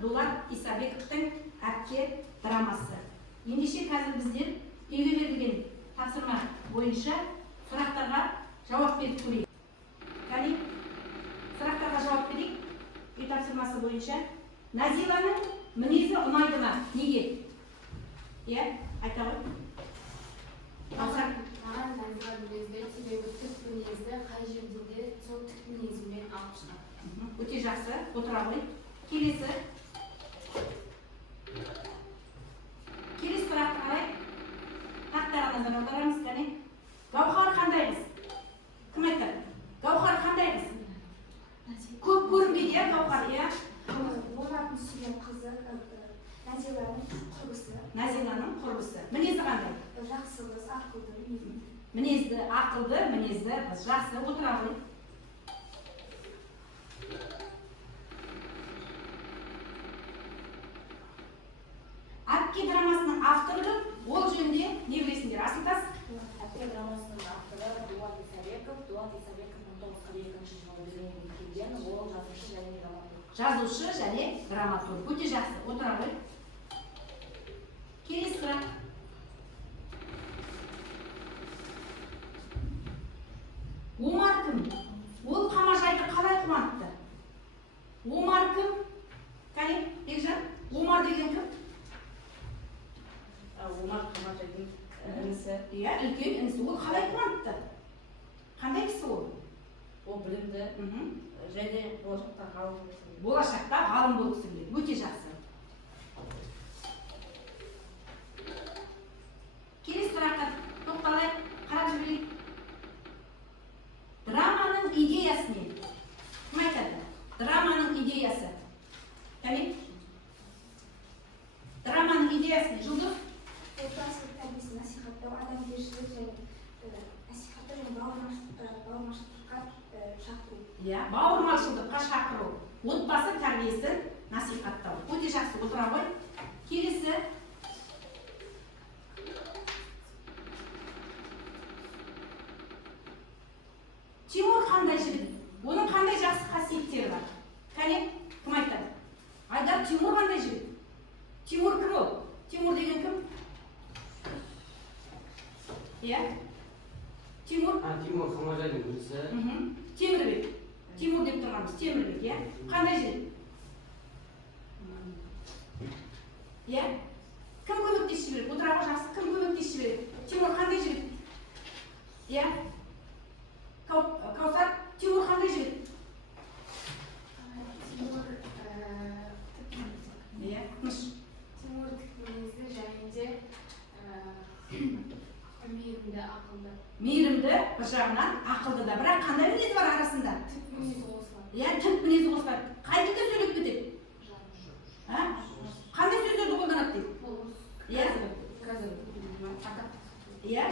Дулат Исабековтың «Әпке» драмасы. Ендеше қазір біздер үйге берілген тапсырма бойынша сұрақтарға жауап беріп көрейік. Кәне, сұрақтарға жауап берейік. Үй тапсырмасы бойынша Назиланың мінезі ұнайды ма? Неге? Айта ғой. Маған Назила мінезді, себебі түп мінезді қай жерде де сол түп мінезімен алып шығады. Өте жақсы, отыра ғой. Келесі сұрақты қарай. Тақтаға назар аударамыз, кәне. Гаухар қандай қыз? Кім айтады? Гаухар қандай қыз? Көп көрінбейді, Гаухар, Олардың сүйген қызы Назиланың құрбысы. Назиланың құрбысы. Мінезі қандай? Жақсы қыз, ақылды. Мінезді, ақылды, мінезді қыз. Жақсы, отыра ғой. «Әпке» драмасының авторы, ол жөнінде не білесіңдер? Асылтас? «Әпке» драмасының авторы Дулат Исабеков. Дулат Исабеков 1942 жылы дүниеге келген, ол жазушы және драматург. Жазушы және драматург. Өте жақсы, отыра ғой. Келесі сұрақ. Омар кім? Ол Қамажайды қалай қуантты? Омар кім? Кәне, Бекжан, Омар деген кім? Омар Қамажайдың інісі. Үлкен інісі. Ол қалай қуантты? Қандай кісі ол? Ол білімді және болашақта ғалым болсын. Болашақта ғалым болғысы келеді. Өте жақсы. Келесі сұраққа тоқталайық, қарап жіберейік. Драманың идеясы не? Кім айтады? Драманың идеясы. Кәне? Драманың идеясы не? Жұлдыз? Отбасылық тәрбиесін насихаттау, адамгершілік және насихаттау және бауырмашылдыққа шақыру. Бауырмашылдыққа шақыру. Отбасы тәрбиесін насихаттау. Өте жақсы, отыра ғой. Келесі. Тимур қандай жігіт? Оның қандай жақсы қасиеттері бар? Кәне, кім айтады? Айдар, Тимур қандай жігіт? Тимур кім ол? Тимур деген кім? Тимур? Тимур Қамажайдың інісі. Темірбек. Тимур деп тұрғанбыз, Темірбек, қандай жігіт? Кім көмектесіп жібереді? Отыраға жақсы, кім көмектесіп жібереді? Тимур қандай жігіт? Каусар, Тимур қандай жігіт? Тимур мінезді және де мейірімді, ақылды. Мейірімді бір жағынан, ақылды да. Бірақ қандай мінез бар арасында? Түп мінезі қосылады. Түп мінезі қосылады. Қай тілде сөйлеп кетеді? Қандай сөздерді қолданады дейді?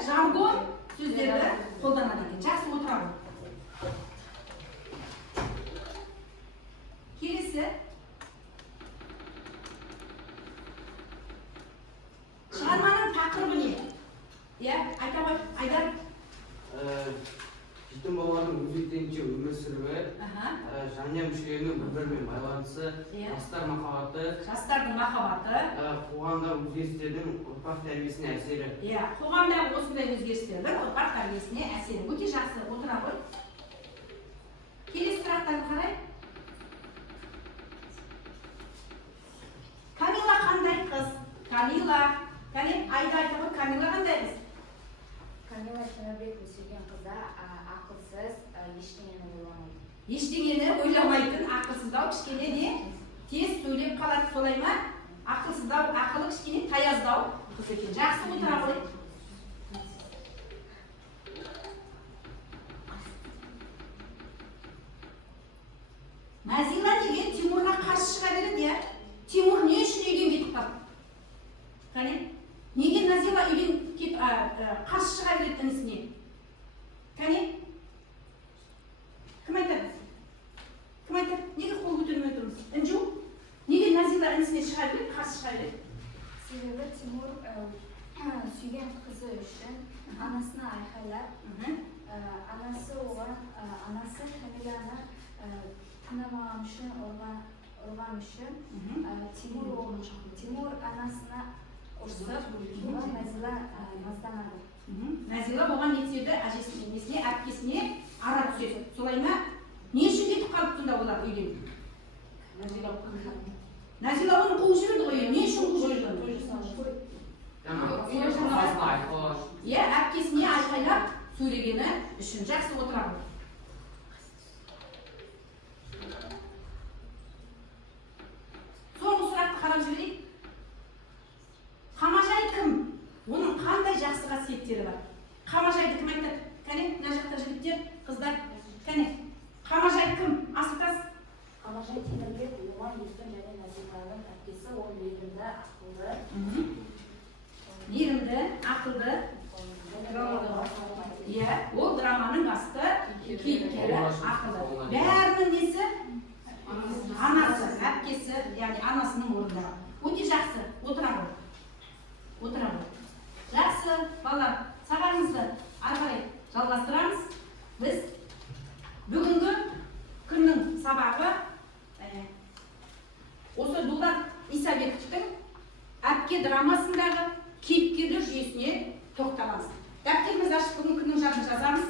Жаргон сөздерді қолданады екен. Жақсы, отыра ғой. Келесі. Шығарманың тақырыбы не? Айта ғой, Айдар. Жетім балалардың өз-өздерінше өмір сүруі, жанұя мүшелерінің бір-бірімен байланысы, жастар махаббаты, жастардың махаббаты, қоғамдағы өзгерістердің ұрпақ тәрбиесіне әсері. Қоғамдағы осындай өзгерістердің ұрпақ тәрбиесіне әсері. Өте жақсы, отыра ғой. Келесі сұрақтарды қарай. Камила қандай қыз? Камила. Кәне, Айда айта ғой, Камила қандай қыз? Камила Темірбекова сүйген қызы ақылсыз, ештеңені ойламайды. Ештеңені ойламайтын, ақылсыздау, кішкене не? Тез сөйлеп қалады, солай ма? Ақылсыздау, ақылы кішкене таяздау қыз екен. Жақсы, отыра ғой. Назила деген Тимурға қарсы шыға береді, Тимур не үшін үйден кетіп қалды? Кәне? Неге Назила үйден қарсы шыға береді інісіне? Кәне? Кім айтады? Кім айтады? Неге қол көтермей отырмыз? Інжу? Неге Назила інісіне шыға береді, қарсы шыға береді? Себебі Тимур сүйген қызы үшін анасына айқайлап, анасы Камиланы тыңдамаған үшін ұрған үшін Тимур анасына ұрсып, оған Назила маздамады. Назила оған не етеді? Әжесіне, әпкесіне ара түседі. Солай ма? Не үшін кетіп қалып тұнда олар үйден? Назила оны қуып жіберді ғой, не үшін қуып жіберді? Иә, әпкесіне айқайлап сөйлегені үшін. Жақсы, отыра ғой. Соңғы сұрақты қарап жіберейік. Қамажай кім? Оның қандай жақсы қасиеттері бар? Қамажайды кім айтады? Кәне, мына жақта жігіттер, қыздар. Кәне, Қамажай кім? Асылтас. Қамажай Темірбек, оған Естім және Назиланың әпкесі, ол мейірімді, ақылды. Мейірімді, ақылды. Иә, ол драманың басты кейіпкері ақылды. Бәрінің несі? Анасы, әпкесі, яғни анасының орындары. Өте жақсы, отыра ғой. Отыра ғой. Жақсы, балалар, сабағыңызды ары қарай жалғастырамыз. Біз бүгінгі күннің сабағы осы Дулат Исабековтің әпке драмасындағы кейіпкерлер жүйесіне тоқталамыз. Дәптерімізді ашып бүгінгі күннің жадын жазамыз.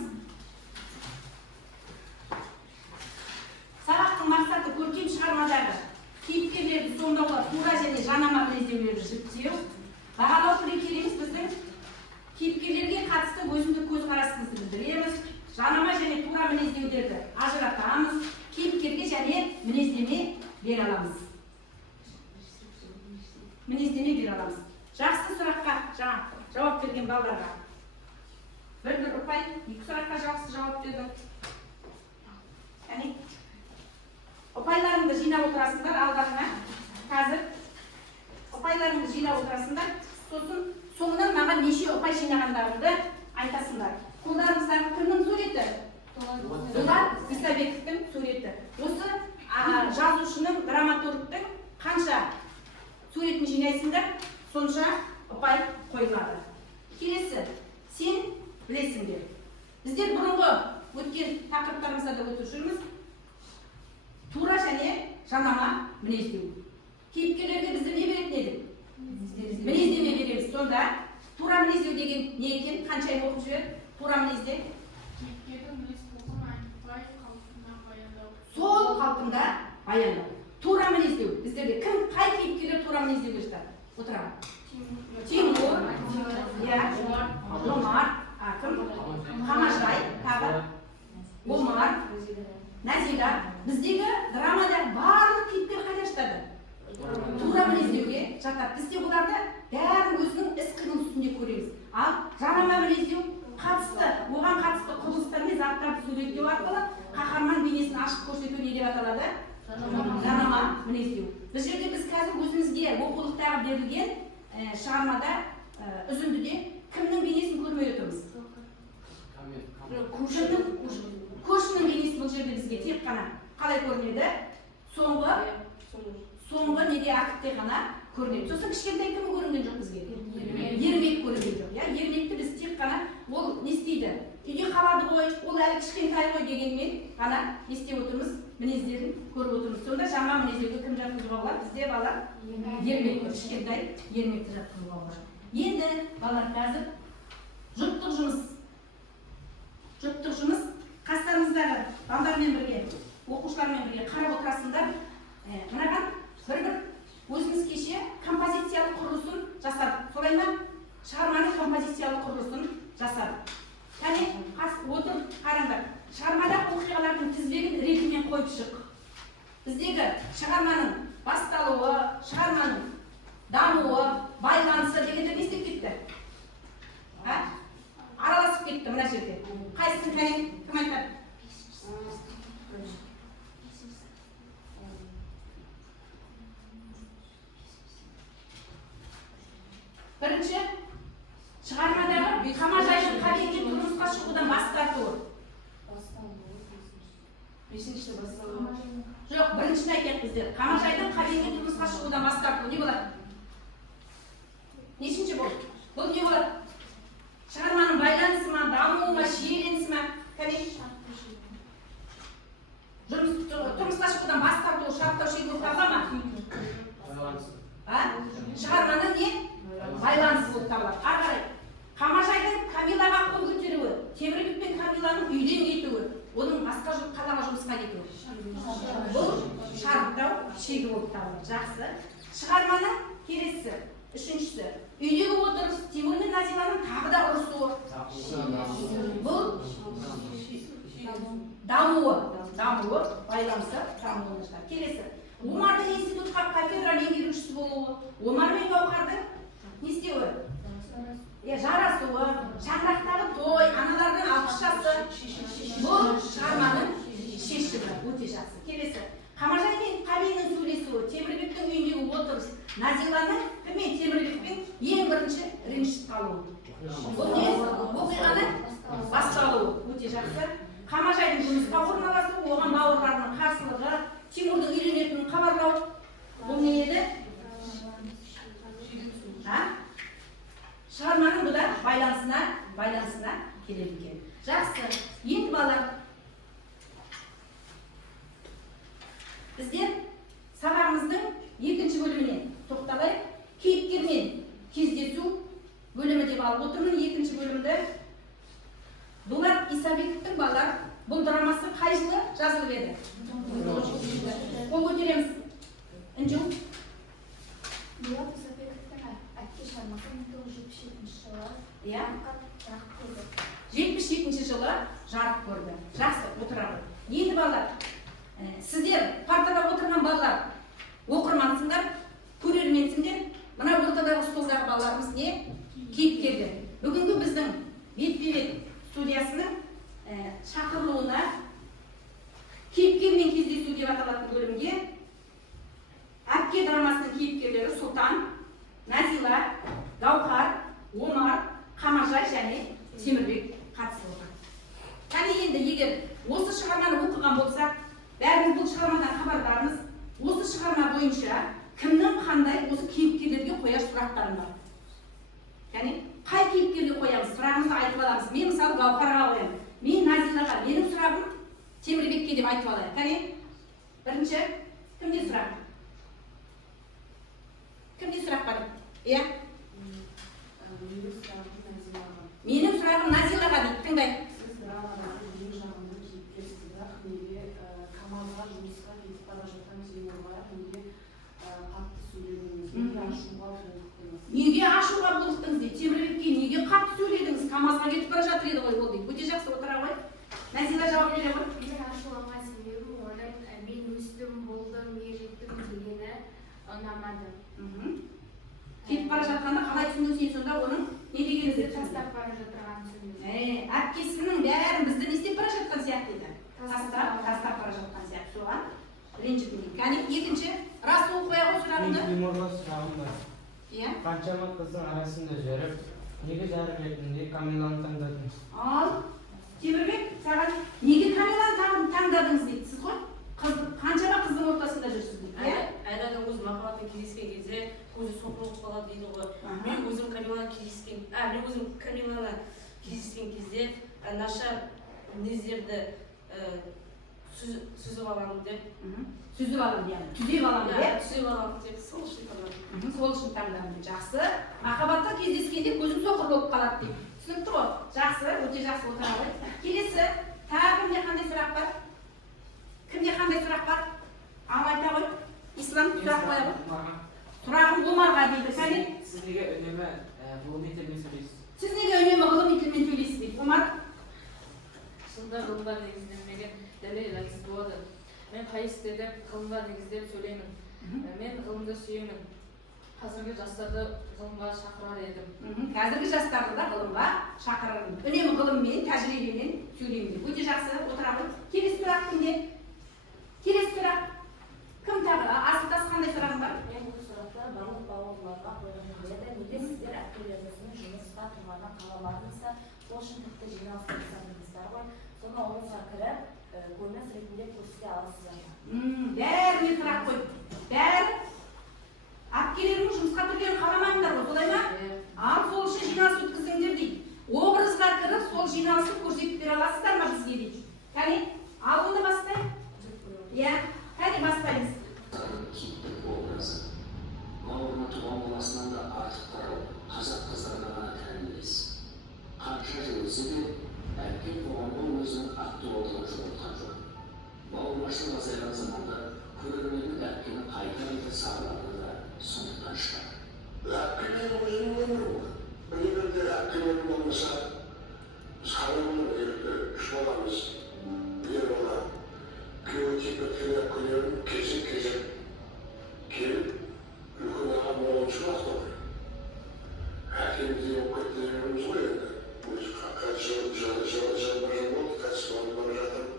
Сабақтың мақсаты көркем шығармадағы кейіпкерлерді сомдауға тура және жанама мінездемелерді жіктеу. Бағалау критерийіміз біздің кейіпкерлерге қатысты өзіндік көзқарасымызды білдіреміз. Жанама және тура мінездеулерді ажыратамыз. Кейіпкерге және мінездеме бере аламыз. Жақсы сұраққа жауап берген балаларға. Бір ұпай, екі сұраққа жақсы жауап бердің. Ұпайларыңды жинап отырасыңдар алдарыңа. Қазір ұпайларыңды жинап отырасыңдар. Сосын соңынан маған неше ұпай жинағандарыңды айтасыңдар. Қолдарыңыздағы кімнің суреті? Дулат Исабековтың суреті. Осы жазушының, драматургтың қанша суретін жинайсыңдар, сонша ұпай қойылады. Келесі, сен білесіңдер. Біздер бұрынғы өткен тақырыптарымызда да өтіп жүрміз. Тура және жанама мінездеу. Кейіпкерлерге біздер не беретін едік? Мінездеме береміз. Сонда тура мінездеу деген не екен? Қаншайым оқып жібер? Тура мінезде? Кейіпкердің мінез-құлқын айтпай, қалпында баяндау. Сол қалпында баяндау. Тура мінездеу. Біздерде кім, қай кейіпкерлер тура мінездеуге жатады? Отырамын. Тимур, Жомарт, кім? Қамажай, тағы Омар, Назила. Біздегі драмада барлық кейіпкер қайда жатады? Тура мінездеуге жатады. Біз де оларды бәрін өзінің іс-қимыл үстінде көреміз. Ал жанама мінездеу қатысты, оған қатысты құбылыстар мен заттарды суреттеу арқылы қаһарман бейнесін ашып көрсету не деп аталады? Жанама мінездеу. Бұл жерде біз қазір өзімізге оқулықтағы берілген шығармада үзіндіде кімнің бейнесін көрмей отырмыз? Көршінің бейнесі бұл жерде бізге тек қана қалай көрінеді? Соңғы неде актте ғана көрінеді. Сосын кішкентай кімі көрінген жоқ бізге? Ермек көрінген жоқ. Ермекті біз тек қана ол не істейді? Үйде қалады ғой, ол әлі кішкентай ғой дегенмен ғана не істеп отырмыз? Мінездерін көріп отырмыз. Сонда жаңа мінездерге кім жатқызуға болады? Бізде балалар ермекті, кішкентай ермекті жатқызуға болады. Енді балалар қазір жұптық жұмыс қастарыңыздағы балалармен бірге, оқушылармен бірге қарап отырасыңдар. Мынаған бір-бір өзіміз кеше композициялық құрылысын жасадық. Солай ма? Шығарманың композициялық құрылысын жасадық. Кәне, отыр, қараңдар. Шығармадағы оқиғалардың тізбегін ретімен қойып шық. Біздегі шығарманың басталуы, шығарманың дамуы, байланысы дегенде не істеп кетті? Араласып кетті мына жерде. Қайсысын кәне, кім айтады? Бірінші, шығармадағы Қамажайдың қабиетке тұрмысқа шығудан бас тартуы. Жоқ, біріншіні айтайық біздер. Қамажайдың қабиетке тұрмысқа шығудан бас тартуы не болады? Нешінші бұл? Бұл не болады? Шығарманың байланысы ма, дамуы ма, шиеленісі ма? Кәне? Тұрмысқа шығудан бас тартуы шарттау шегі болып табыла ма? таңдау шегі болып табылады. Жақсы. Шығарманың келесі, үшіншісі. Үйдегі отырыс Тимур мен Назиланың тағы да ұрысуы. Бұл дамуы, байланысы, дамуы. Келесі. Омардың институтқа кафедра меңгерушісі болуы, Омар мен Гаухардың не істеуі? Жарасуы, шаңырақтағы той, аналардың алпыс жасы. Бұл шығарманың шешімі, өте жақсы. Келесі. Қамажай мен Қабенің сөйлесуі, Темірбектің үйіндегі отырыс, Назиланың кіммен Темірбекпен ең бірінші ренжісіп қалуы. Бұл не? Оқиғаның басталуы, өте жақсы. Қамажайдың жұмысқа орналасуы, оған бауырларының қарсылығы, Тимурдың үйленетінін хабарлау. Бұл не еді? Шығарманың бұда байланысына келеді екен. Жақсы. Енді балалар, біздер сабағымыздың екінші бөліміне тоқталайық. Кейіпкермен кездесу бөлімі деп алып отырмын. Екінші бөлімді Дулат Исабековтың балалар, бұл драмасы қай жылы жазылып еді? Қол көтереміз. Інжу. Дулат Исабековтың әке шығармасы 1977 жылы жарық көрді. 72 жылы жарық көрді. Жақсы, отырады. Енді балалар, сіздер партада отырған балалар оқырмансыңдар, көрерменсіңдер. Мына ортадағы столдағы балаларымыз не? Кейіпкерлер. Бүгінгі біздің бетпе-бет студиясының шақырылуына кейіпкермен кездесу деп аталатын бөлімге әпке драмасының кейіпкерлері Сұлтан, Назила, Гаухар, Омар, Қамажай және Темірбек қатысып отыр. Кәне енді егер осы шығарманы оқыған болсақ, бәріміз бұл шығармадан хабардармыз. Осы шығарма бойынша кімнің қандай осы кейіпкерлерге қояр сұрақтарым бар? Кәне қай кейіпкерге қоямыз? Сұрағымызды айтып аламыз. Мен мысалы Гаухарға қоямын. Мен Назилаға, менің сұрағым Темірбекке деп айтып алайық. Кәне бірінші кімде сұрақ? Кімде сұрақ бар? Иә? Менің сұрағым Назилаға дейді. Тыңдай. Сіз драмадағы ең жағымды кейіпкерсіз, бірақ неге Камалға жұмысқа кетіп бара жатқан Тимурға неге қатты сөйледіңіз? Неге ашуға булықтыңыз дейді. Темірбекке неге қатты сөйледіңіз? Камазға кетіп бара жатыр еді ғой ол дейді. Өте жақсы отыра ғой. Назила жауап бере ғой. Мен ашуланған себебім оның мен өстім, болдым, ер жеттім дегені ұнамады. Кетіп бара жатқанда қалай түсіндің сен сонда оның не дегеніңізді Тастап бара жатырған түсіндім. Әпкесінің бәрін бізді не істеп бара жатқан сияқты еді. Тастап бара жатқан сияқты. Соған ренжідім дейді. Кәне екінші рас ол қоя ғой сұрағымды. Тимурға сұрағым бар. Иә. Қаншама қыздың арасында жүріп, неге жарық ретінде Камиланы таңдадыңыз? Ал Темірбек, саған неге Камиланы таңдадыңыз дейді. Сіз ғой қаншама қыздың ортасында жүрсіз дейді. Әр адам өз махаббатына кездескен кезде көзі соқырлық қалады дейді ғой. Мен өзім Камиланы кездескен кезде нашар мінездерді сүзіп аламын деп. Сүзіп аламын деп. Түзеп аламын деп. Түзеп аламын деп. Сол үшін таңдадым. Сол үшін таңдадым. Жақсы. Махаббатта кездескенде көзім соқыр болып қалады дейді. Түсінікті ғой. Жақсы, өте жақсы отыра ғой. Келесі, тағы кімде қандай сұрақ бар? Кімде қандай сұрақ бар? Ал айта ғой. Ислам сұрақ қоя ғой. Сұрағым Омарға дейді. Кәне? Сіз неге үнемі ғылыми тілмен сөйлейсіз? Сіз неге үнемі ғылыми тілмен сөйлейсіз дейді. Омар? Шынында ғылымға негізделмеген дәлел әлсіз болады. Мен қай істерде ғылымға негізделіп сөйлеймін. Мен ғылымды сүйемін. Қазіргі жастарды ғылымға шақырар едім. Қазіргі жастарды да ғылымға шақырармын. Үнемі ғылыммен, тәжірибемен сөйлеймін деп. Өте жақсы отыра ғой. Келесі сұрақ кімде? Келесі сұрақ. Кім тағы? Асылтас қандай сұрағың бар? Мен бұл сұрақта барлық бауырларға қойған еді. Неге сіздер әпкелеріңіздің жұмысқа тұрғанын қаламадыңыздар? Сол үшін тіпті жиналысқа жасадыңыздар ғой. Соны оларға кіріп, көрініс ретінде көрсете аласыздар. Бәріне сұрақ қой. Бәрі әпкелерінің жұмысқа тұрғанын қаламадыңдар ғой, солай ма? Ал сол үшін жиналыс өткіздіңдер дейді. Образға кіріп, сол жиналысты көрсетіп бере аласыздар ма бізге дейді. Кәне, ал онда бастайық. Иә, кәне бастаймыз. Образы. Бауырына туған баласынан да артық қарау қазақ қыздарына ғана тән емес. Қанша жыл өтсе де, әпке қоғамның өзінің актуалдығын жоғалтқан жоқ. Бауырмашылық азайған заманда көрерменнің әпкелерім болмаса сананың үш боламыз. Ер бала күйеуі тепет күндерін кезек келіп үлкен ағам 10-шы класста ғой. Әкемізден оқып кетті дегеніміз ғой енді. Жыл болды, кәсіпорын бара жатырмын.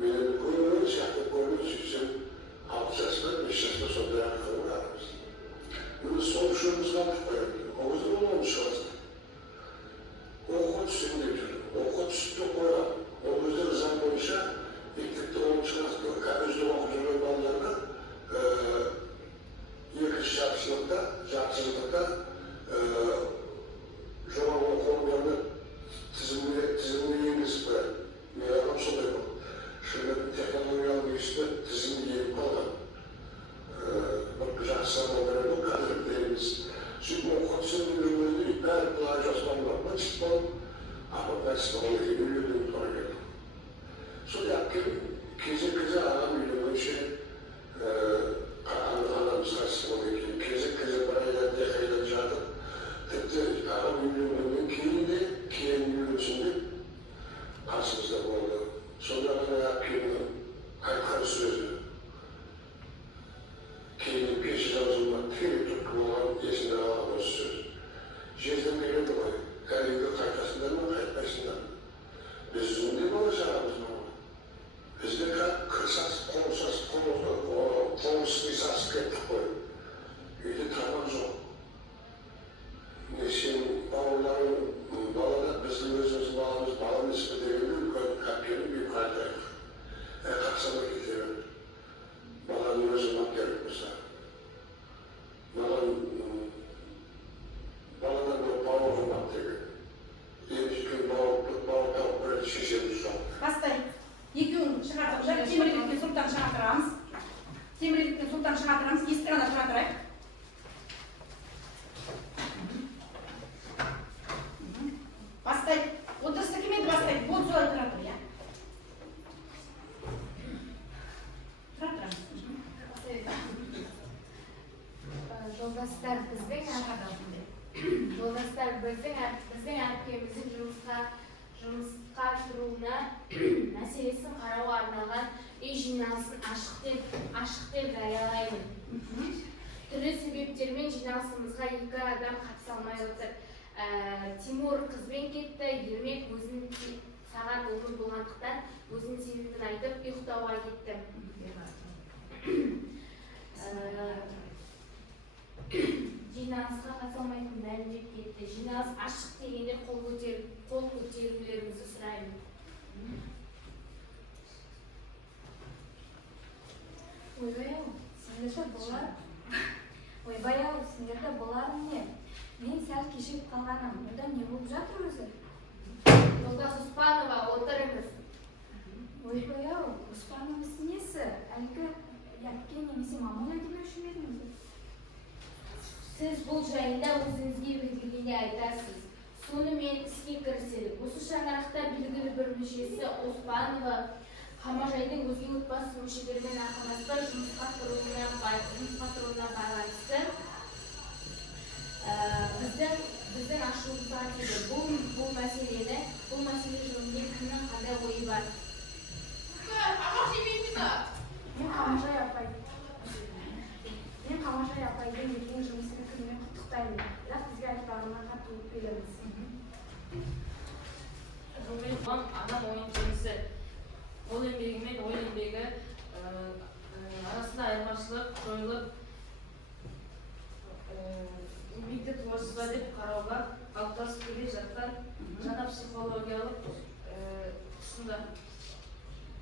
Мен енді көріп сияқты көріп сөйтсем 6 жасқа, 5 жасқа сондай ақылы қарымыз. Міне сол үшеуміз қалдық қой енді. Ол кезде 10-шы класста. Оқуға түсемін деп жүр. Оқуға түсіп те қойған. Ол кезде заң бойынша мектепте 10-шы класста өзі оқып жүрген балаларға екінші жарты сыныпта жоғары оқу орындарына тізіміне енгізіп қояды. Мен ағам солай болды. Шымкент технологиялық университеті тізіміне еніп қалған. Бір жақсы самалдар еді, қазір емес. Сөйтіп оқуға түсемін деп өзінде бәрі былай жоспарлы бар. Мәчіт болып, апа мәчіт болып үйленуге тура келді. Сол әпкем кезек ағам үйленгенше анамыз қайтыс болғаннан кейін кезек бір айдан екі айдан жатып, тіпті ағам үйленгеннен кейін де келін үйленсін деп қасымызда болды. Сонда ғана әпкемнің айтқан сөзі келін пеші аузыма тікелей түрткі болған есімде қалған осы сөз. Жерден келеді ғой, үйге қайтасыңдар ма, қайтпайсыңдар ма? Біздің де бала шағамыз бар ғой. Бізде қолсыз қисасыз кеттік қой. Үйде тамақ жоқ. Сен бауырларың балада біздің өзіміз баламыз бала емес пе дегенде үлкен әпкенің үйге қайтайық. Қақсама кете берді. Баланың өзі мақ керек болса. Баладан бір бауыры мақ деген. Енді үлкен бауыр тауып бірді шешеміз жоқ. Бастай. Екеуін шығартып, темірліктен сұрттан шығартырамыз. Темірліктен сұрттан шығартырамыз, есік ғана шығартырайық. Бастай. Отырысты кем енді бастайды? Бұл солай тұра тұр, я? Тұра тұрамыз. Жолдастар біздің әріпкеміздің жұмысқа тұруына мәселесін қарауға арналған үй жиналысын ашық деп жариялаймын. Түрлі себептермен жиналысымызға 2 адам қатыса алмай отыр. Тимур қызбен кетті, Ермек өзін сағат 10 болғандықтан өзінің себебін айтып ұйықтауға кетті. Жиналысқа қатыса алмайтын мәлімдеп кетті. Жиналыс ашық дегенде қол көтерулеріңізді сұраймын. Ойбай-ау, сендерде болар не? Мен сәл кешігіп қалғаным. Мұнда не болып жатыр өзі? Жолдас Оспанова, отырыңыз. Ойбай-ау, Оспановыз несі? Әлгі әпке немесе мамалай демеуші ме едіңіз? Сіз бұл жайында өзіңізге белгілегенде айтасыз. Сонымен іске кіріседі. Осы шаңырақта белгілі бір мүшесі Оспанова Қамажайдың өзге отбасы мүшелерімен ақылдаспай жұмысқа тұруына байланысты біздің ашуымызға тиді. Бұл мәселе жөнінде кімнің қандай ойы бар? Мен Қамажай апайдың ертең жұмысының күнімен құттықтаймын. Бірақ бізге айтпағына қатты өкпеліміз. Адам ойын жемісі. Ол еңбегі мен ой еңбегі арасында айырмашылық жойылып, еңбекті туасыз ба деп қарауға қалыптасып келе жатқан жаңа психологиялық тұсында.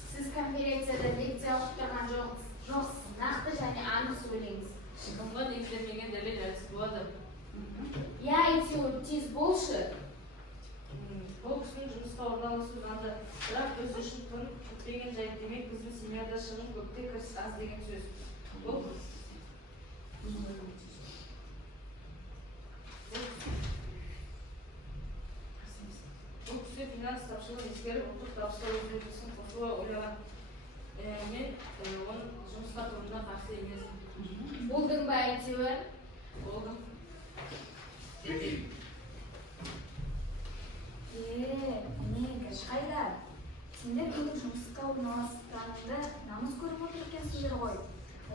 Сіз конференцияда лекция оқып тұрған жоқсыз. Нақты және анық сөйлеңіз. Бұнға негізделмеген дәлел әлсіз болады. Я әйтеуір тез болшы. Бұл кісінің жұмысқа орналасу заңды, бірақ өзі үшін тым күтпеген жайт демек біздің семьяда шығын көпте кіріс аз деген сөз. Бұл кісі финанс тапшылығын ескеріп, ұлттық табысқа өзгертілсін қосуға ойлаған. Мен оның жұмысқа тұруына қарсы емеспін. Болдың ба әйтеуір? Болдым. сендер келіп жұмысқа орналасқаныңды намыс көріп отыр екенсіңдер ғой.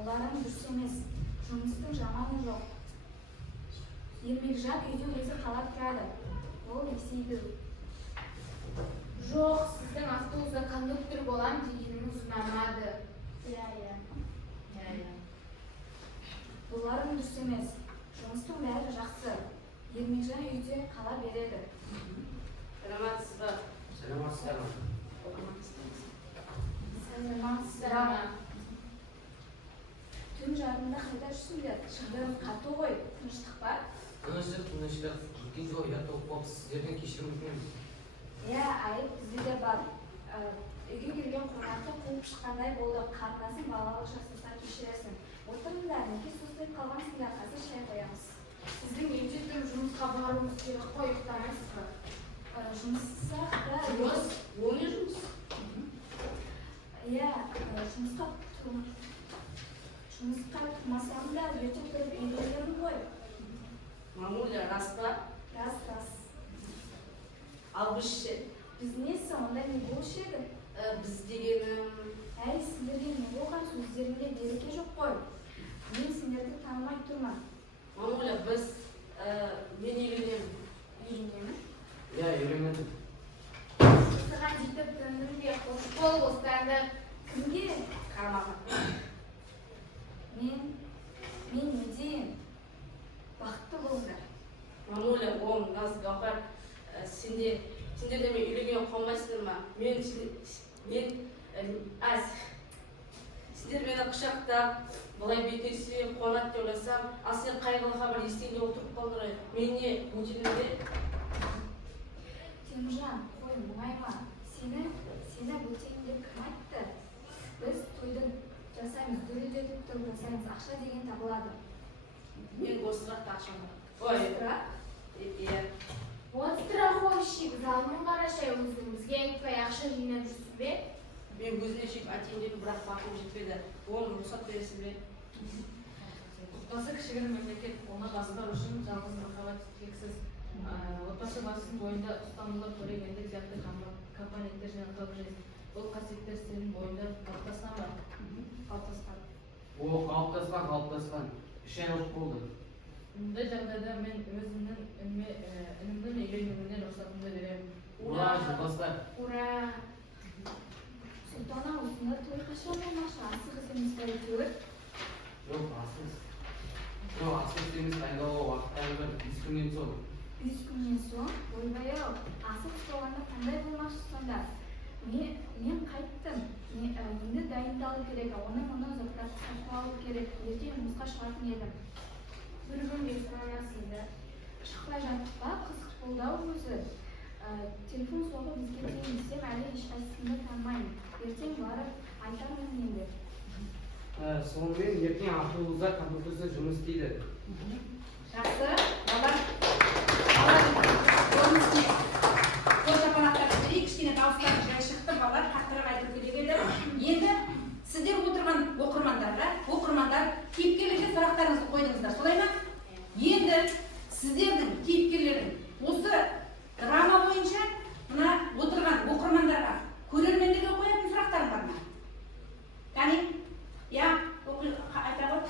Оларың дұрыс емес. Жұмыстың жаманы жоқ. Ермекжан үйде өзі қалап тұрады. Ол есейді. Жоқ, сіздің автобуста кондуктор болам дегеніңіз ұнамады. Иә. Бұларың дұрыс емес. Жұмыстың бәрі жақсы. Ермекжан үйде қала береді. Саламатсыз ба? Саламатсыздар ма? Саламатсыздар ма? Түн жарымда қайда жүрсіңдер? Шыңдығын қату ғой, тыныштық бар? Тыныштық. Өткен жолы ұят болып қалып, сіздерден кешірім өтінеміз. Иә, айып бізде де бар. Үйге келген қонақты қуып шыққандай болды. Қарындасың балалық жасаса кешіресің. Отырыңдар, неге созбай қалғансыңдар? Қазір шай қоямыз. Сіздің ертең жұмысқа баруыңыз керек қой, ұйықтамайсыз ба? Жұмысқа да... Жұмыс? Ол не жұмыс? Иә, жұмысқа тұрмасам да ертең тұрып үйленемін ғой. Мамуля, рас па? Рас. Ал біз ше? Біз несі, онда не болушы еді? Біз дегенім... Әй, сендерге не болған, сөздеріңде береке жоқ қой. Мен сендерді танымай тұрмын. Мамуля, біз... мен үйленемін. Үйленемін? Иә, үйленемін. Саған жетіп тындым де қош бол бостанды. Кімге? Қармаға. Мен не дейін? Бақытты болыңдар. Мамуля, оң, Наз, Гауһар, сендерде мен үйленген қалмайсыздар ма? Сендер мені құшақтап, былай бетер сүйіп, қуанады деп ойласам, ал сен қайғылы хабар естігенде отырып қалдың ғой. Мен не өтедім де? Теміржан, қой, мұңайма. Сені бөтейін деп кім айтты? Біз тойды жасаймыз, дүрелетіп той жасаймыз, ақша деген табылады. Мен осырақ ақшам бар. Ой, иә. Отстырақ ойшик, залмын қарашай өзіңізге айтпай ақша жинап жүрсіз бе? Мен өзіне шейіп әтейін деп бірақ бақым жетпеді. Оны рұқсат бересіз бе? Отбасы кішігірім мемлекет, оны басқару үшін жалғыз махаббат тексіз отбасы басының бойында ұстамдылық, көрегендік сияқты компоненттер жинақталып жүреді. Бұл қасиеттер сенің бойында қалыптасқан ба? Қалыптасқан. О, қалыптасқан. Үш айлық болды. Мұндай жағдайда мен өзімнің інімнің үйленуіне рұқсатымды беремін. Ура, жолдастар. Ура! Сұлтана, осында той қашан болмақшы? Асық іздеміз бар әйтеуір. Жоқ, асық істеміз дайындауға уақыттары бір 3 күннен соң. 3 күннен соң? Ойбай-ау, асық ұстағанда қандай болмақшы сонда? Мен қайттым. Енді дайындалу керек, оны заттарды сатып алу керек. Ертең жұмысқа шығатын едім. Бір күн бесірамасызды. Шықпай жаттық па? Қызық болды-ау өзі. Телефон соғып бізге дейін десем, әлі ешқайсысында танымаймын. Ертең барып айтармын енді. Сонымен ертең автобуста кондукторсыз жұмыс істейді. Жақсы, балар. Оның үстіне қол шапалақтарды берейік, кішкене дауыстары жай шықты, балар қаттырақ айтып керек еді. Енді сіздер отырған оқырмандар кейіпкерлерге сұрақтарыңызды қойдыңыздар, солай ма? Енді сіздердің кейіпкерлердің осы драма бойынша мына отырған оқырмандарға, көрермендерге қоятын сұрақтарың бар ма? Кәне? Я, айта ғой.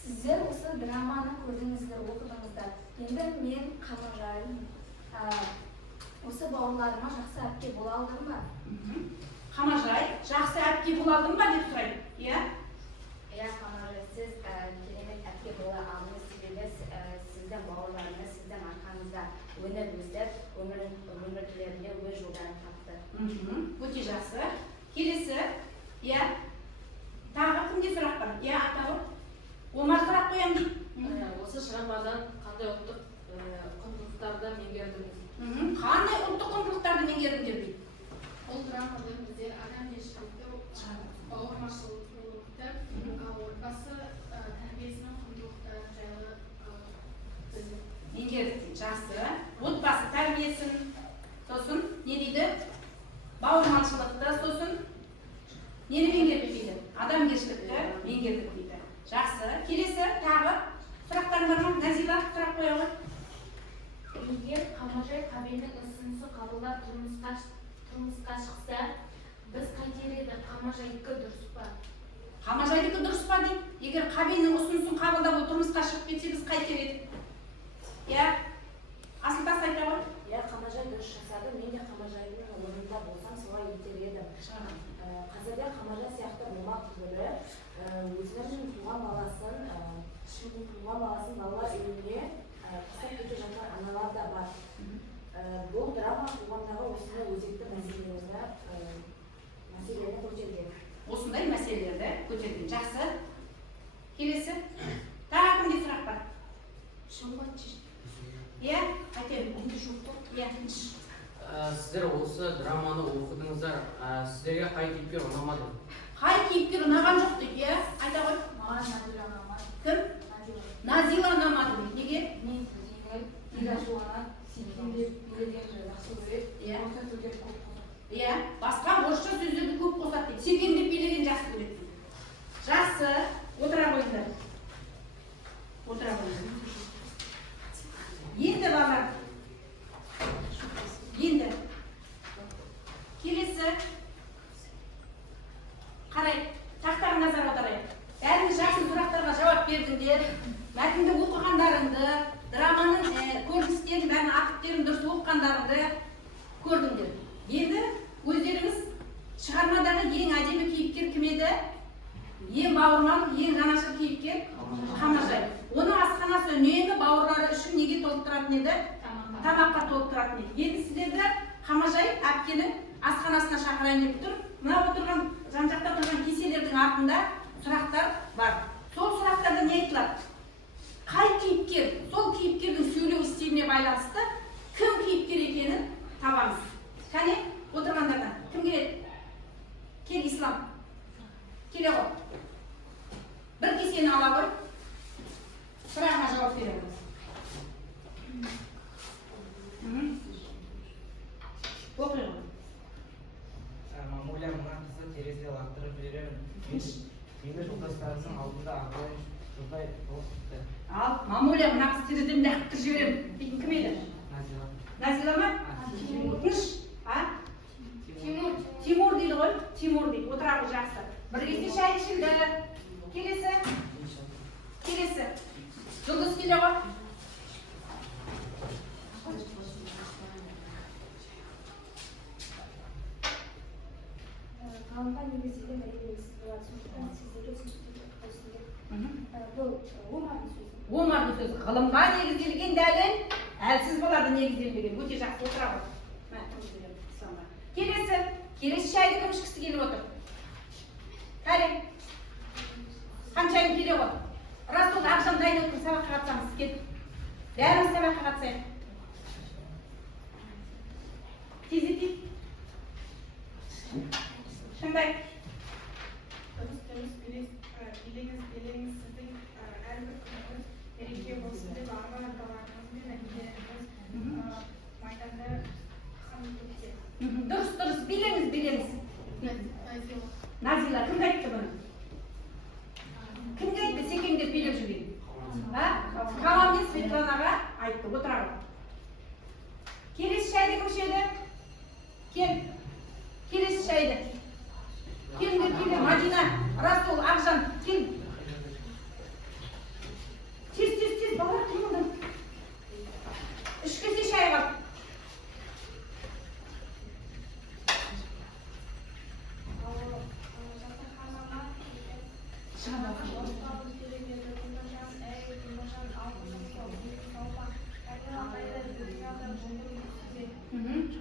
Сіздер осы драманы көрдіңіздер, оқыдыңыздар. Енді мен Қамажайым осы бауырларыма жақсы әпке бола алдым ба? Қамажай, жақсы әпке бола алдым ба деп сұрайды, иә? Иә, Қамажай, сіз керемет әпке бола алдыңыз себебі сіздің бауырларыңыз сіздің арқаңызда өнер өздеп, өмірлерінде өз жолдарын тапты. Өте жақсы. Келесі, иә? Тағы кімде сұрақ бар? Иә, айта ғой. Омар сұрақ қоям дейді. Осы шығармадан қандай ұлттық құндылықтарды меңгердіңіз? Қандай ұлттық құндылықтарды меңгердіңдер дейді? Ол драмада біздер адамгершілікті, бауырмашылдықты, отбасы тәрбиесінің құндылықтары жайлы меңгердік. Жақсы. Отбасы тәрбиесін, сосын не дейді? Бауырмашылықты, сосын нені меңгердік дейді? Адамгершілікті меңгердік дейді. Жақсы. Келесі тағы сұрақтарың бар ма? Назила сұрақ қоя ғой. Егер Қамажай Қабеннің ұсынысын қабылдап тұрмысқа шықса, Біз қайтер еді, Қамажайдікі дұрыс па? Қамажайдікі дұрыс па дейді. Егер Қабеннің ұсынысын қабылдап ол тұрмысқа шығып кетсе, біз қайтер едік. Иә, Асылтас айта ғой. Иә, Қамажай дұрыс жасады. Мен де Қамажайдың орнында болсам солай етер едім. Қазірде Қамажай сияқты болмақ түгілі өзінің туған баласын, балалар үйіне тастап кетіп жатқан аналар да бар. Бұл драма қоғамдағы осындай өзекті мәселені көтерген. Осындай мәселелерді көтерген. Жақсы. Келесі. Тағы кімде сұрақ бар? Иә, айтайын. Иә. Сіздер осы драманы оқыдыңыздар. Сіздерге қай кейіпкер ұнамады? Қай кейіпкер ұнаған жоқ дейді, иә? Айта ғой. Маған Назила ұнамады. Кім? Назила ұнамады. Неге? Мен Дила жуана сүйгендер билегенді жақсы көреді. Орта сөздер көп қосады. Иә, басқа орысша сөздерді көп қосады дейді. Сүйгенде билеген жақсы көреді. Жақсы. Отыра қойыңдар. Отыра қойыңдар. Енді балалар. Енді. Келесі. Қарай, тақтаға назар аударайық. Бәріңіз жақсы сұрақтарға жауап бердіңдер. Мәтінді оқығандарыңды, драманың көріністерін, бәрін акттерін дұрыс оқығандарыңды көрдіңдер. Енді өздеріңіз шығармадағы ең әдемі кейіпкер кім еді? Ең бауырмал, ең жанашыр кейіпкер Қамажай. Оның асханасы үнемі бауырлары үшін неге толып тұратын еді? Тамаққа толып тұратын еді. Енді сіздерді Қамажай әпкенің асханасына шақырайын деп тұр. Мына отырған, жан-жақта тұрған кеселердің артында сұрақтар бар. Сол сұрақтарда не айтылады? Қай кейіпкер, сол кейіпкердің сөйлеу стиліне байланысты кім кейіпкер екенін табамыз. Кәне, отырғандардан кім келеді? Кел, Ислам. Келе ғой. Бір кесені ала ғой. Сұрағына жауап береміз. Оқи ғой. Мамуля мына қызды терезе лақтырып жіберемін. Мені жолдастарымның алдында ағылай жылдай оқытты. Ал, Мамуля мына қыз терезеден лақтырып жіберемін. Дейтін кім еді? Назила. Назила ма? Тыныш. Тимур дейді ғой. Тимур дейді. Отыра ғой, жақсы. Бір кезде шай ішілді. Келесі. Келесі. Жұлдыз келе ғой. ғалымға негізделген әдебиетсіз болады. Сондықтан сіздерге түсініктер қосыңдар. Бұл Омардың сөзі. Омардың сөзі. Ғылымға негізделген дәлел әлсіз болады негізделмеген. Өте жақсы, отыра ғой. Келесі. Келесі шайды кім ішкісі келіп отыр? Кәлем. Қаншайым келе ғой. Расул ақшам дайын өткен сабаққа қатысамыз. Кел. Бәріміз сабаққа қатысайық. Тездетейік. Шындай. Дұрыс билеңіз сіздің әрбір күніңіз мереке болсын деп арман-талантыңыз бен әдебиетіңіз майданда қамтылды. Дұрыс, билеңіз. Назила, кімге айтты бұны? Кімге айтты секеңдеп билеп жүрген? Камал мен Светланаға айтты, отыра ғой. Келесі шайды кім ішеді? Кел. Келесі шайды. Келіңдер, келіңдер. Мадина, Расул, Ақжан, кел. Тез, балалар, келіңдер. Үш кесе шай қап.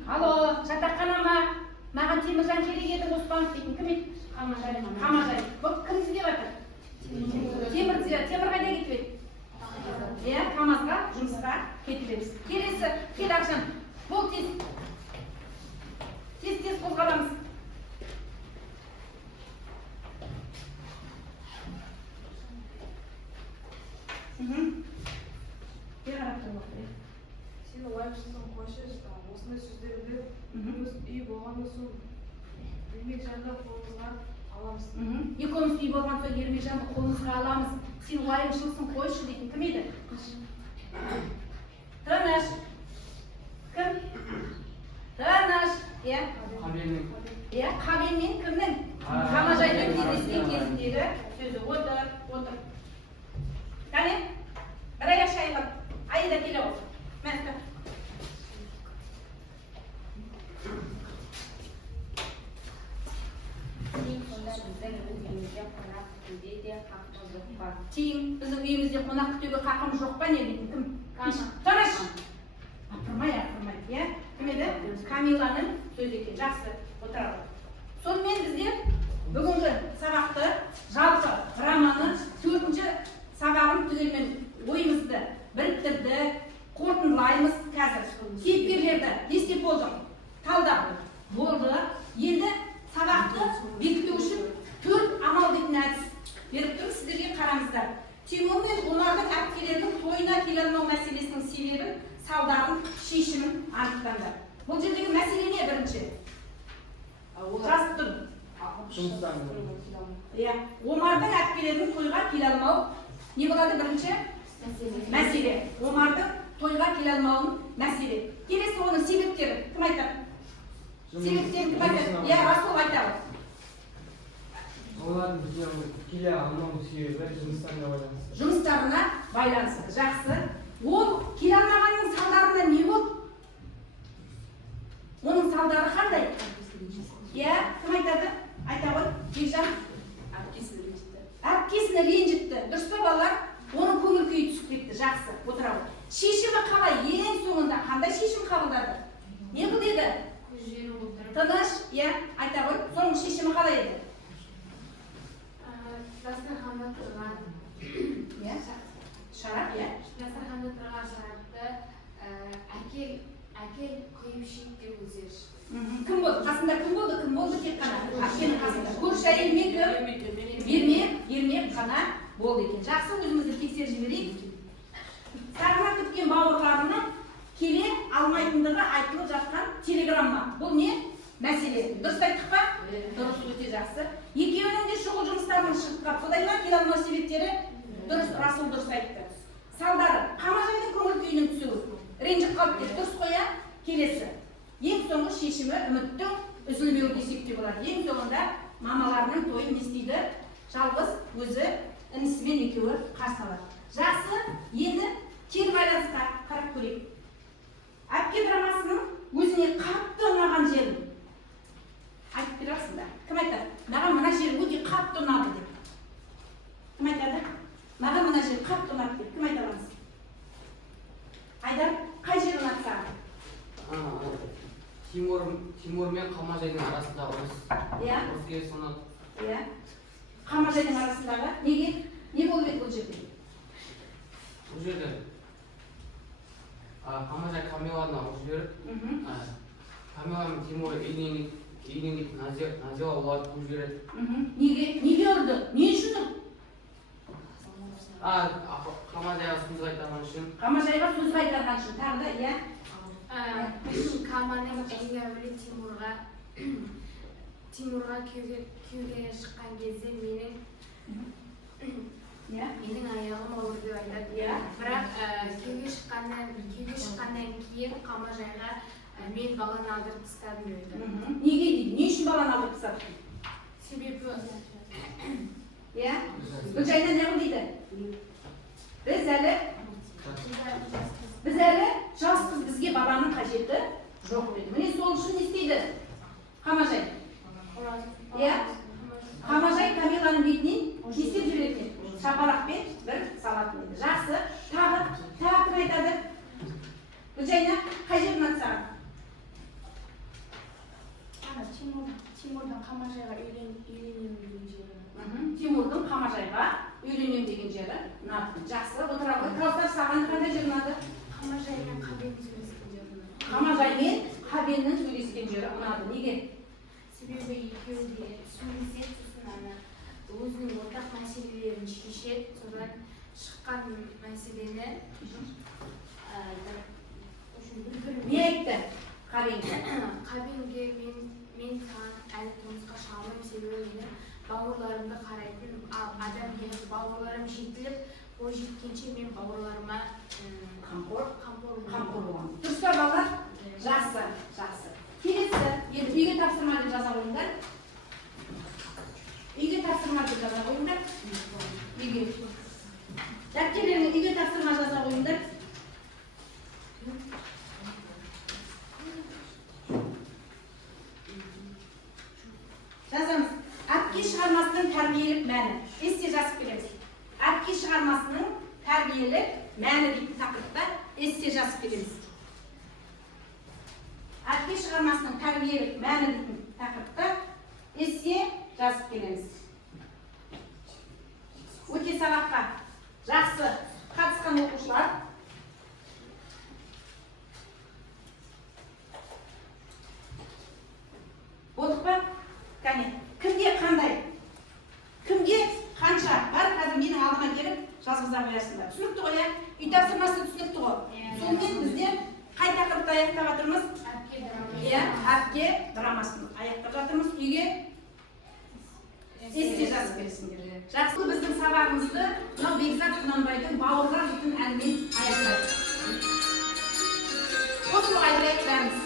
Алло, жатақханама маған Теміржан керек еді, Оспанов дейтін кім еді? Қамажай. Бұл кім іздеп жатыр? Темір қайда кетіп еді? Иә, Камазға жұмысқа кетіп едік. Келесі, кел Ақжан. Бол тез. Тез қозғаламыз. Сен уайымсыздан қойшы, осындай сөздерді өз үй болған соң Ермекжанды қолымызға аламыз. Екеуміз үй болған соң Ермекжанды қолымызға аламыз. Сен уайымшылсың қойшы дейтін кім еді? Тыныш. Кім? Тыныш. Иә? Қабеннің Иә, Қабенмен кімнің? Қамажайдың кездескен кезіндегі сөзі. Отыр. Кәне, бір аяқ шайылып, Аида келе отыр. Мәлкі. Тең, біздің үйімізде қонақ күтуге қақымыз жоқ па не дейтін кім? Тыныш! Апырмай, иә? Кім еді? Камиланың сөзі екен, жақсы, отырады. Сонымен біздер бүгінгі сабақты, жалпы романы 4-ші сабағын түгелмен ойымызды біріктірді, қорытындылаймыз қазір. Кейіпкерлерді естіп болдық, талдап болды. Енді сабақты бекіту үшін 4 амал дейтін әдіс беріп тұрмын, сіздерге қараңыздар. Тимур мен Омардың әпкелерінің тойына келе алмау мәселесінің себебін, салдарын, шешімін анықтаңдар. Бұл жердегі мәселе не бірінші? Жазып тұр. Омардың әпкелерінің тойға келе алмау не болады бірінші? Мәселе. Омардың тойға келе алмауының мәселе. Келесі оның себептері кім айтады? Себептерін кім айтады? Иә, Расул айтады. Олардың келе алмау себебі жұмыстарына байланысты. Жақсы. Ол келе алмағанның салдарында не болды? Оның салдары қандай? Иә, кім айтады? Айта ғой, Бекжан. Әпкесін ренжітті. Дұрыс па балалар? Оның көңіл күйі түсіп кетті. Жақсы, отыра ғой. Шешімі қалай? Ең соңында қандай шешім қабылдады? Не бұл деді? Тыныш, иә, айта ғой. Соңғы шешімі қалай еді? Дастарханда тұрған. Иә, шарап, иә. Дастарханда тұрған шарапты әкел құйып ішейік деп өздері ішті. Кім болды? Қасында кім болды? Кім болды тек қана? Әкенің қасында. Көрші әйел ме кім? Ермек қана болды екен. Жақсы, өзімізді тексеріп жіберейік. Сағына күткен бауырларының келе алмайтындығы айтылып жатқан телеграмма. Бұл не? Мәселе. Дұрыс айттық па? Дұрыс, өте жақсы. Екеуінің де шұғыл жұмыстарының шығып қалып, содан ма келе алмау себептері? Дұрыс, Расул дұрыс айтты. Салдары, Қамажайдың көңіл күйінің түсуі. Ренжіп қалып деп дұрыс қоя, келесі. Ең соңғы шешімі үміттің үзілмеуі десек те болады. Ең соңында мамаларының тойын не істейді? Жалғыз өзі інісімен екеуі қарсы алады. Жақсы, енді кері байланысқа қарап көрейік. Әпке драмасының өзіне қатты ұнаған жерін айтып бересің ба? Кім айтады? Маған мына жер өте қатты ұнады деп. Кім айтады? Маған мына жер қатты ұнады деп. Кім айта аламыз? Айдар, қай жер ұнады саған? Тимур мен Қамажайдың арасындағы ұрыс керіс ұнады. Иә. Қамажайдың арасындағы неге? Не болып еді бұл жерде? Бұл жерде Қамажай Камиланы ұрыс жіберіп, Камила мен Тимур үйінен кетіп Назила оларды қуып жібереді. Неге ұрды? Не үшін ұрды? Қамажайға сөз қайтарған үшін. Қамажайға сөз қайтарған үшін. Тағы да, иә? Каманың ең әуелі Тимурға күйеуге шыққан кезде менің аяғым ауыр деп айтады. Бірақ күйеуге шыққаннан кейін Қамажайға мен баланы алдырып тастадым дейді. Неге дейді? Не үшін баланы алдырып тастадым? Себебі Гүлжайна не қыл дейді? Біз әлі жаспыз, бізге баланың қажеті жоқ дейді. Міне сол үшін не істейді? Қамажай. Қамажай Камиланың бетінен не істеп жүреді? Шапалақпен бір салатын еді. Жақсы. Тағы кім айтады? Гүлжайна, қай жер ұнады саған? Тимурдың Қамажайға үйленемін деген жері. Тимурдың Қамажайға үйленемін деген жері ұнады. Жақсы. Отыра ғой. Каустар саған қандай жер ұнады? Қамажаймен Қабеннің сөйлескен жері ұнады. Қамажаймен Қабеннің сөйлескен жері ұнады. Неге? Себебі екеуі де сөйлеседі, сосын өзінің ортақ мәселелерін шешеді, содан шыққан мәселені не айтты Қабенге? Қабенге мен саған әлі тұрмысқа шыға алмаймын, себебі менің бауырларымды қарайтын адам келіп, бауырларым жетіліп, ой жеткенше мен бауырларыма қамқор боламын. Дұрыс па балалар? Жақсы. Келесі Үйге тапсырма деп жаза қойыңдар. Үйге тапсырма деп жаза қойыңдар. Үйге. Дәптерлеріңе үйге тапсырма жаза қойыңдар. Жазамыз. Әпке шығармасының тәрбиелік мәні. Есте жазып береміз. Әпке шығармасының тәрбиелік мәні дейтін тақырыпта есте жазып береміз. Әпке шығармасының тәрбиелік мәні дейтін тақырыпта есте жазып береміз. Өте сабаққа жақсы қатысқан оқушылар. Болдық па? Кәне, кімге қандай? Кімге қанша бар? Қазір менің алдыма келіп жазғыза қоясыңдар. Түсінікті ғой, иә? Үй тапсырмасы түсінікті ғой. Сонымен біздер қай тақырыпты аяқтап жатырмыз? Иә, әпке драмасын аяқтап жатырмыз. Үйге есте жазып бересіңдер. Жақсы, біздің сабағымызды мынау Бекзат Құнанбайдың бауырлар дейтін әнмен аяқтайық. Қосылып айтайық бәріміз.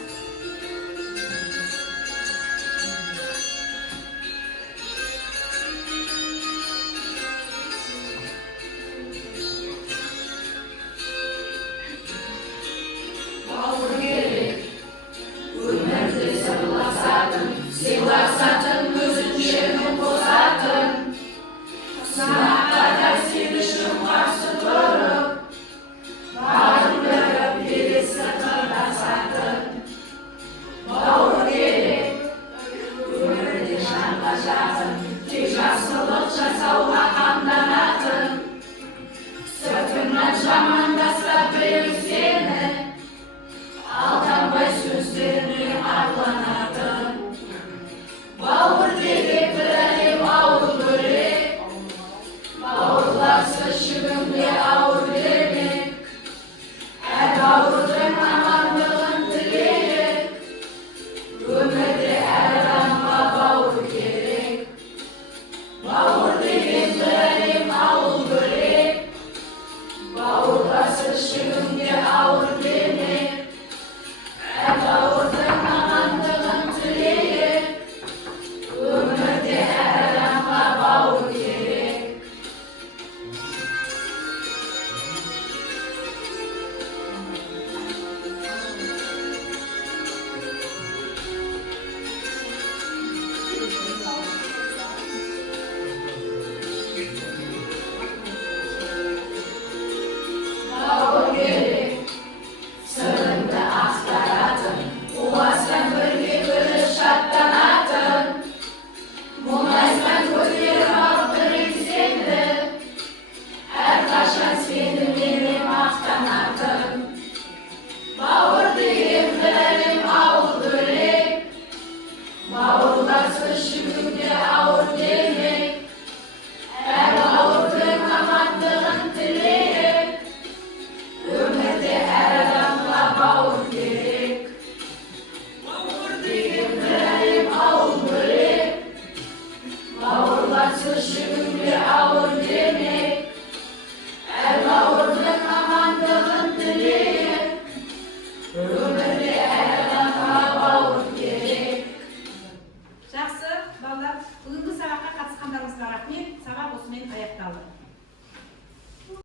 Bauurlası şimdi ağır